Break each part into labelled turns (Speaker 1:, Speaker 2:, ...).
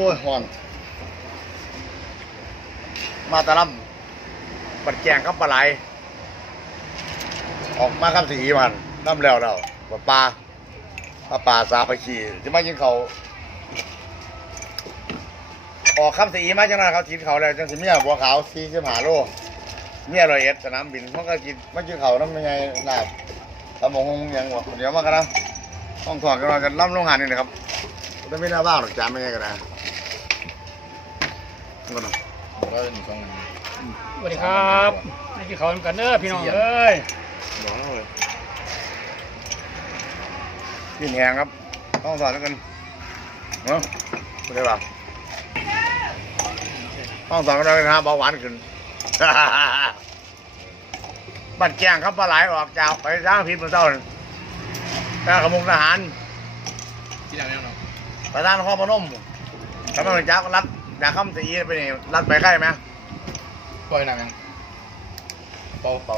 Speaker 1: อ้ยหอนมาตะล่ำปัดแกงกับปลาไหล ออกมาครับสีมันน้ำแล้วเราปลาปลาปลาปลาสาไปขี่จะมายิงเขาออกคำสีมาจังนั้นเขาทีเขาแล้วจังสิเมียบัวขาวซีสิบหาโลเมียลอยเอ็ดสนามบินมันก็กินมันกินเขาน้ำยังไงลาบตำหมงยังวะเดี๋ยวมากันนะห้องถอดกันมากันล่ำลงหันนี่นะครับไม่ไม่น่าบ้าหรอกจาไม่ไงกันนะ ก็นะ
Speaker 2: บอกว่าหนึ่งสองหนึ่ง
Speaker 3: สวัสดีครับนี่คือเขาทำกันเด้อพี่น้องเอ้ย
Speaker 2: บอกแล้วเลย
Speaker 1: กินแหงครับห้องถอดกันเนาะไม่ได้ป่ะห้องถอดกันเลยนะเบาหวานขึ้นบัดแกงครับปลาไหลออกจากไปสร้างพิษมาเจ้าน่ะแล้วขมุกทหาร
Speaker 2: ที่ไหนเนี่ยเนาะ
Speaker 1: ไปร้านข้อพนมทำไมจักรัด อยากข้ามสีไปนี่รัดไปใกล้ไหม
Speaker 2: ปล่อยน้ำยังเป่าเป่า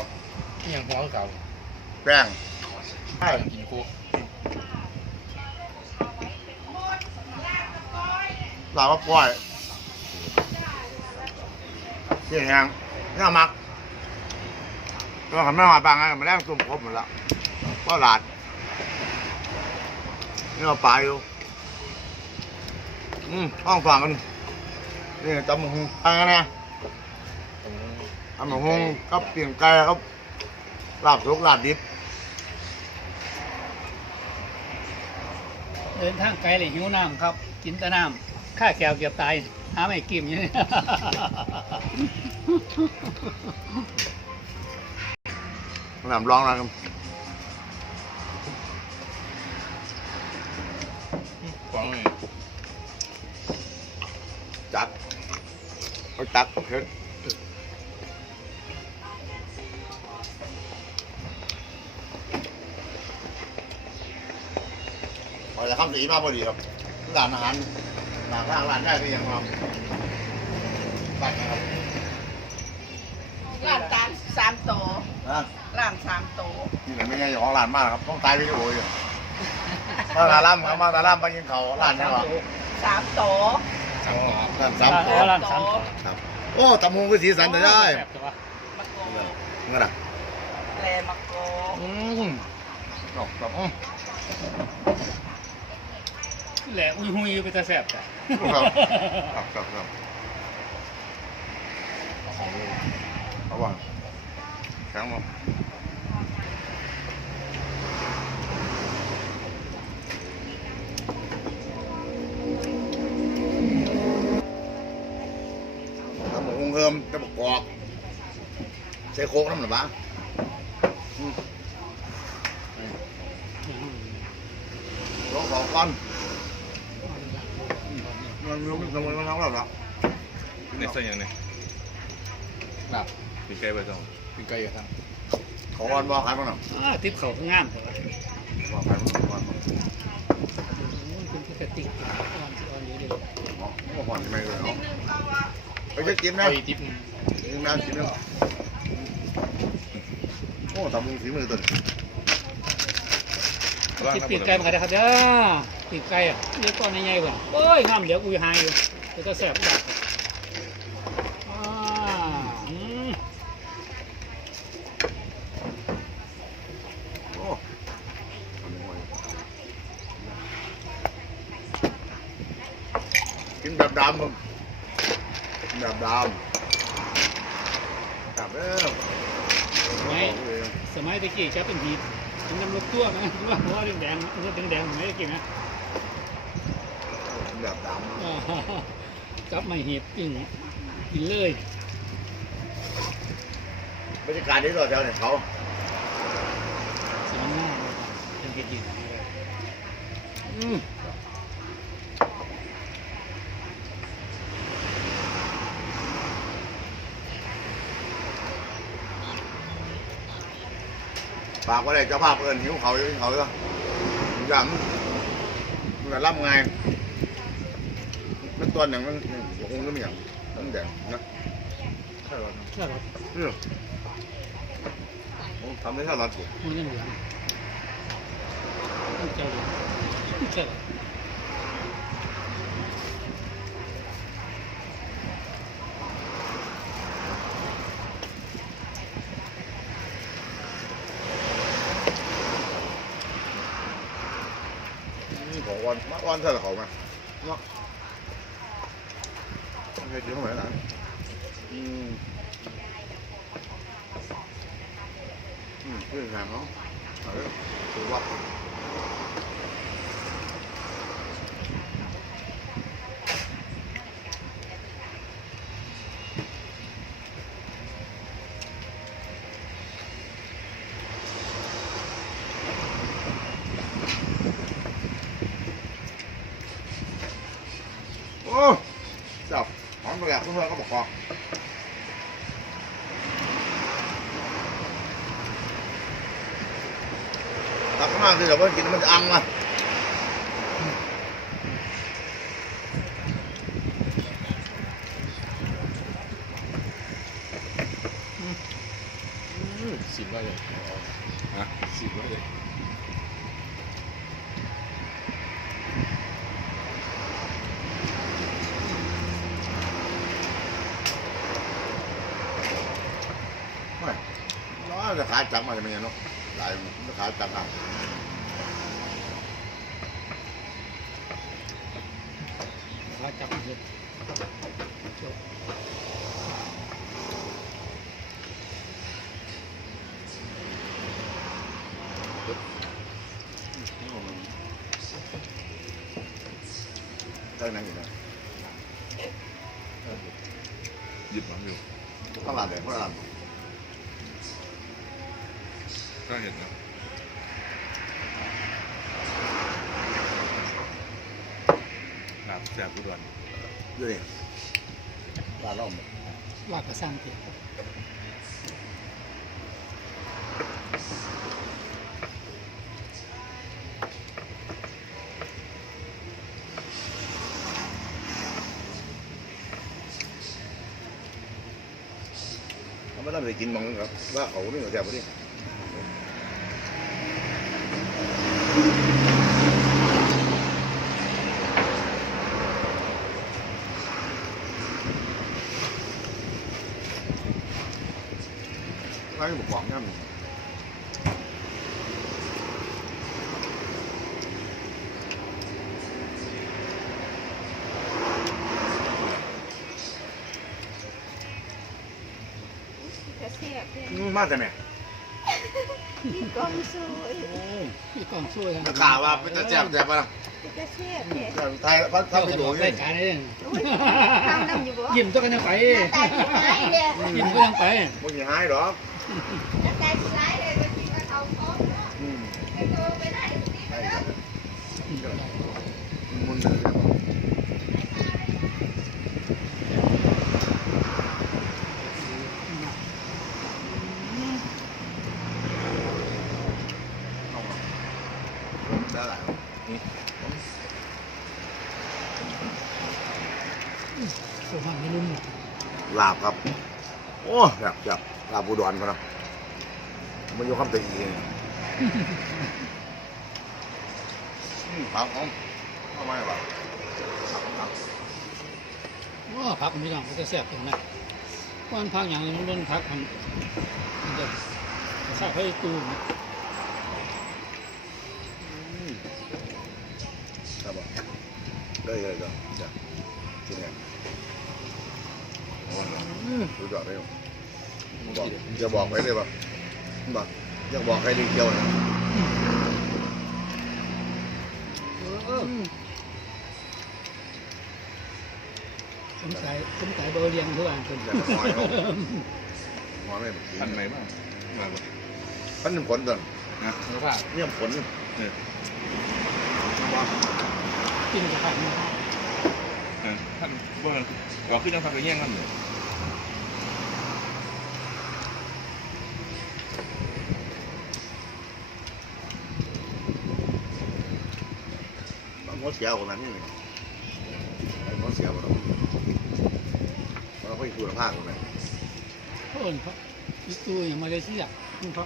Speaker 2: ที่ยังหัวเก่า
Speaker 1: แป้ง
Speaker 2: ใช่กินคู่
Speaker 1: ลาบปล่อยเที่ยงยังนี่มักตัวขันไม่หอยปางไงมันแรงซุ่มครบหมดแล้วก็หลาดนี่เราปลาอยู่อืมห้องฟังกัน นี่จำหงอะไรนะทำหมูหงก็เปลี่ยนไก่ครับลาบสุกลาบดิบ
Speaker 3: เดินทางไกลเลยหิวน้ำครับ กินแต่น้ำข้าแก้วเกือบตายหาไม่กินอยู่นี่
Speaker 1: น้ำร้องนะครับ
Speaker 2: เขา
Speaker 1: จัดเผ็ดพอจะข้ามสีมาพอดีครับร้านอาหารร้านข้างร้านได้ที่ยังครับบ้านนะครับ
Speaker 4: ร้านตาลสามโต
Speaker 1: นะ
Speaker 4: ร้านสามโต
Speaker 1: นี่ไหนไม่ใช่ของร้านมากครับต้องตายวิดีโออยู่มาตาล่ำครับมาตาล่ำมากินเขาวร้านนี้หรอ
Speaker 4: สามโต
Speaker 2: สามหอ
Speaker 1: ร้านสาม
Speaker 3: ร้าน
Speaker 1: ตัว
Speaker 3: ร้านสาม
Speaker 1: ครับโอ้ตำมงคือสีสันแต่ได้
Speaker 3: แซ่บจังวะ
Speaker 4: มะโก
Speaker 1: เงินอะ
Speaker 4: แลมะโก
Speaker 1: อืมดอกแบบอืม
Speaker 3: แหละอุ้ยหุยไปแต่แซ่บจ้ะ
Speaker 1: ครับครับครับครับ
Speaker 2: ของเลย
Speaker 1: ระวังแข็งมั้ง เฮิมจะประกอบใส่โค้กน้ำหรือเปล่าอืมลองสองก้อนมันมันมันมันมันทั้งหมดแล้ว
Speaker 2: ในเส้นยังไงหลับปีนไก่ไปสองปีนไก่กันทั้ง
Speaker 1: ขอวันบอกใครบ้างหน่อย
Speaker 3: อ่าทิพเขาข้างงามเหรอ
Speaker 1: บอกใครบ้างบอก
Speaker 3: คุณพี่กติกอ่อนสิอ่อนอยู่ดิ
Speaker 1: บอกบอกไม่เลยเนาะ ไปจะกินนะ
Speaker 2: เอาอีกทิปนึง
Speaker 1: กินน้ำกินน้ำโอ้ทำมือฝีมือตัวนี้
Speaker 3: ติดปีกไก่มาได้ครับเด้อปีกไก่อะเดี๋ยวก่อนใหญ่ๆก่อนโอ้ยงามเดี๋ยวอุ้ยหายอยู่เดี๋ยวก็แซ่บดักอ่าอืม
Speaker 1: โอ้กินแบบดำมึง กินแบบดำแบบเด้อ
Speaker 3: ไม่สมัยตะกี้จะเป็นหีบถึงน้ำลูกตัวนะว่าหัวแดงๆหัวแดงๆไม่ได้กินนะ
Speaker 1: กินแบบด
Speaker 3: อ่าจับมาหีบกินกินเลยำ
Speaker 1: บรรยากาศที่ต่อแถวเนี่ยเขา
Speaker 3: สมัยหน้าเป็นเห็ดยิน
Speaker 1: อืม ปากว่าได้เจ้าภาพเอิญหิวเขาอยู่หิวเขาอยู่ยำมันจะรับไงมันตัวหนึ่งมันคงก็มีอย่างน้ำแดงนะ
Speaker 2: ใช่หรอ
Speaker 3: ใช่ครับ
Speaker 1: เนี่ยโอ้ทำได้เท่าไหร่ถูก
Speaker 3: มันยังเหลืองเจ้าเหลือ ข
Speaker 1: อนมาอ่อนเท่าเขามาเนาะมันเคยกินเข้าไปแล้วอืมอืมเพื่อนงานเขาเอาเลยถือว่าโอ้เจ้าหอมไปแล้วเพื่อนๆก็บอกว่าตักมากเดี๋ยวเพื่อนกินมันจะอังมา
Speaker 2: สิบว่าเลยฮะสิบว่าเลย
Speaker 1: ไม่น้อยจะขายจังมาจะเป็นยังเนาะหลายจะขายจังอะ
Speaker 3: ขาจับเห็ด
Speaker 1: ได้นั่งอยู่นะ
Speaker 2: หยิบมาอยู่
Speaker 1: ข้า งหลังเลยข้างหลัง
Speaker 2: ก็เห็นนะครับแซ่บทุกวัน
Speaker 1: ดูดิร้านเราหมด
Speaker 3: ลากกระซ้ำเถอะ
Speaker 1: เขาไม่ต้องไปกินมังครับว่าเขาเนี่ยแซ่บพอดีร้านนี้บอกบอกงั้น
Speaker 4: กระเสียบเนี่ย
Speaker 1: อืมมาแต่แม่
Speaker 4: มีกองสวย
Speaker 3: โอ้ยพี่กองช่วยทำ
Speaker 1: จะข่าวว่าเป็นตาแซ่บแซ่บปะล่ะ
Speaker 4: กระเสียบเนี่ย
Speaker 1: ไทยพัดพัดไปดู
Speaker 3: ได้
Speaker 1: นี่
Speaker 3: การได้ยัง
Speaker 4: อุ้ยทำน้ำอยู่บ่
Speaker 3: ยิ้มตัวกันยังไป
Speaker 4: ตายที่ไหนเนี่ย
Speaker 3: ยิ้มก็ยังไป
Speaker 1: ไม่มีหายหรอก
Speaker 4: ตายที่ไหลางทีมันเอาของ
Speaker 1: อืม
Speaker 4: ไปโตไปได้
Speaker 1: ได้ครับมุนเลยครับได้หลาย
Speaker 3: ตัวมันไม่นุ่ม
Speaker 1: ลาบครับ โอ้แบบแบบ ลาบอุดรเขานะมันอยู่คำตีเองอืมผักหอมทำไมวะผักผัก
Speaker 3: ว้าพักมันไม่ต้องมันจะแซ่บถึงนะก้อนพักอย่างนี้มันล้นพักมันมันจะใส่ให้ตูน
Speaker 1: ครับผมได้เลยจ้ะจ้ะกินไงรู้จักได้ยัง บอกจะบอกไว้เลยป่ะบอกอยากบอกใครดีเกี่ยวนะ
Speaker 3: สงสัยสงสัยเบอร์เรียงทุกอันคน
Speaker 1: อยากจะมอยเขามอยไม่แบบ
Speaker 2: พันไหนบ้างมาบ่
Speaker 1: พันหนึ่งผลก่อน
Speaker 2: นะเนื้อผ้า
Speaker 1: เนี่ยผล
Speaker 2: เนี่ย
Speaker 3: กินกับไข่มา
Speaker 2: เออท่านว่าว่าขึ้นยังพักกระแย่งกันเลย
Speaker 1: มดเสียคนนั้นนี่มดเสียคนนั้นเราไปดูภาคคนนั้น
Speaker 3: เขาเอิญเขาอีตูอย่างมาเลเซียคุณเข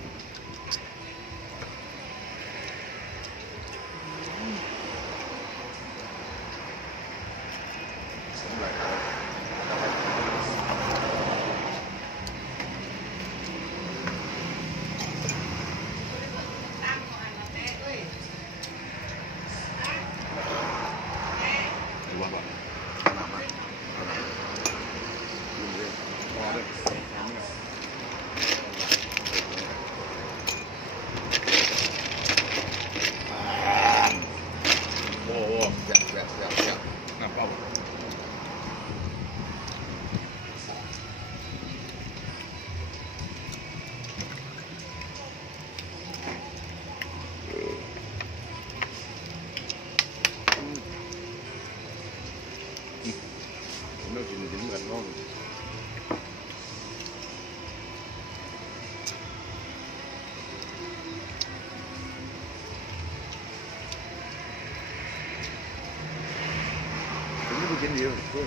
Speaker 1: ผม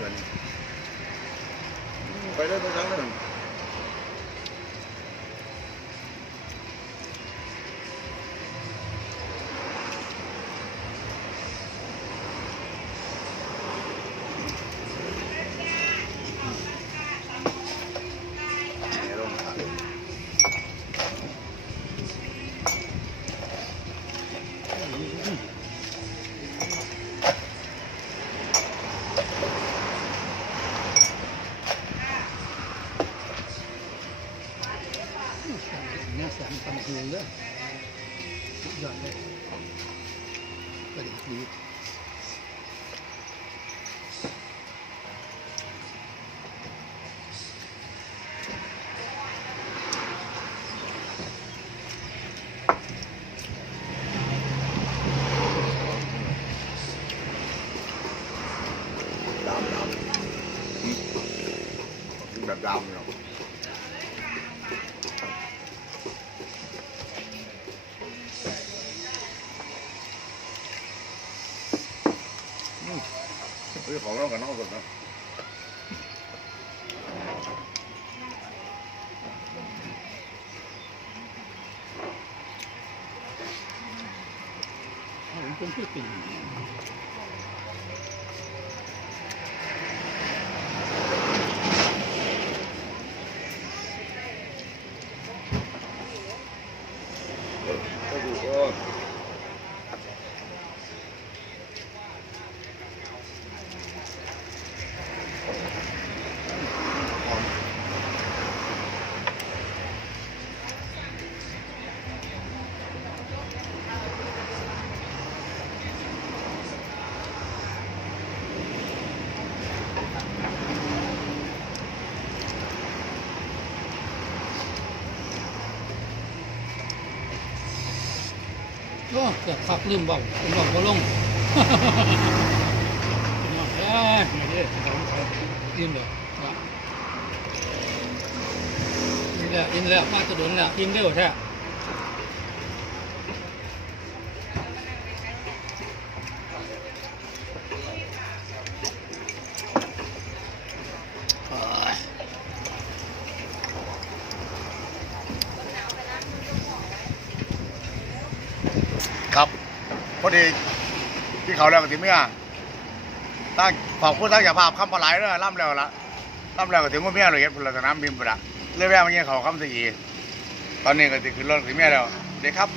Speaker 2: ไม่ไปกิน เฮ้ยของเรากับน้องสดนะ
Speaker 3: ผมเป็นผู้ปิ่น
Speaker 2: ก็ดูก็
Speaker 3: โอ้เกือบฟักลืมเบาผมบอกก็ลงเอ้ยมาเด้อของเขาลืมเลยว่าอินแล้วอินแล้วมาจะโดนแล้วอินเร็วแท้โอ้ย
Speaker 1: ครับพ อดีที่เขาแล้วกับที่เมื่อตั้งขอบคุณทั้งจากภาพคำปลาไหลเด้อล่ำแล้วละล่ำแล้วก็ถึงว่าเมื่อเลยเห็นพลสนามบินไปละเรื่อยแวะมาเงี้ยเขาคำสี่ตอนนี้ก็สิขึ้นรถสิเมื่อแล้วเด็กครับ